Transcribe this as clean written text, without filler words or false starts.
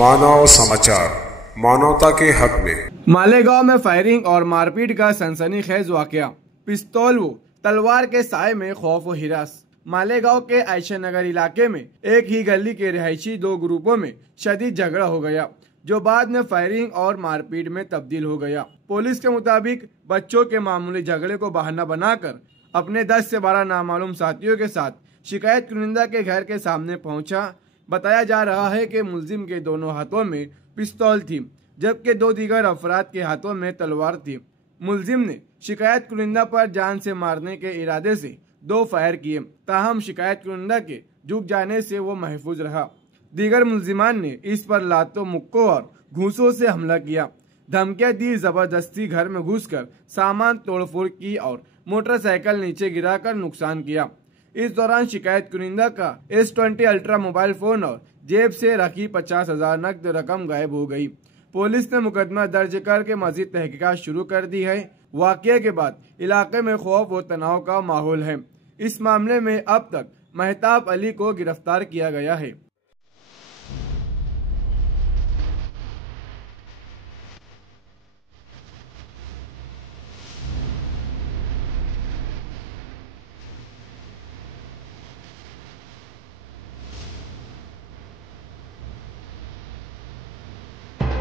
मानव समाचार, मानवता के हक में। मालेगांव में फायरिंग और मारपीट का सनसनीखेज वाकया। पिस्तौल व तलवार के साए में खौफ व हिरास। मालेगांव के आयशा नगर इलाके में एक ही गली के रिहायशी दो ग्रुपों में शदीद झगड़ा हो गया, जो बाद में फायरिंग और मारपीट में तब्दील हो गया। पुलिस के मुताबिक बच्चों के मामूली झगड़े को बहाना बनाकर अपने 10 से 12 नामालूम साथियों के साथ शिकायत कुनिंदा के घर के सामने पहुंचा। बताया जा रहा है कि मुलजिम के दोनों हाथों में पिस्तौल थी, जबकि 2 दीगर अफराद के हाथों में तलवार थी। मुलजिम ने शिकायत कुनिंदा पर जान से मारने के इरादे से 2 फायर किए, ताहम शिकायत कुनिंदा के झुक जाने से वो महफूज रहा। दीगर मुलजिमान ने इस पर लातों, मुक्कों और घूंसों से हमला किया, धमकियां दी, जबरदस्ती घर में घुसकर सामान तोड़फोड़ की और मोटरसाइकिल नीचे गिराकर नुकसान किया। इस दौरान शिकायत कुनिंदा का S20 अल्ट्रा मोबाइल फोन और जेब से रखी 50,000 नकद रकम गायब हो गई। पुलिस ने मुकदमा दर्ज करके मजीद तहकीकात शुरू कर दी है। वाकये के बाद इलाके में खौफ और तनाव का माहौल है। इस मामले में अब तक महताब अली को गिरफ्तार किया गया है।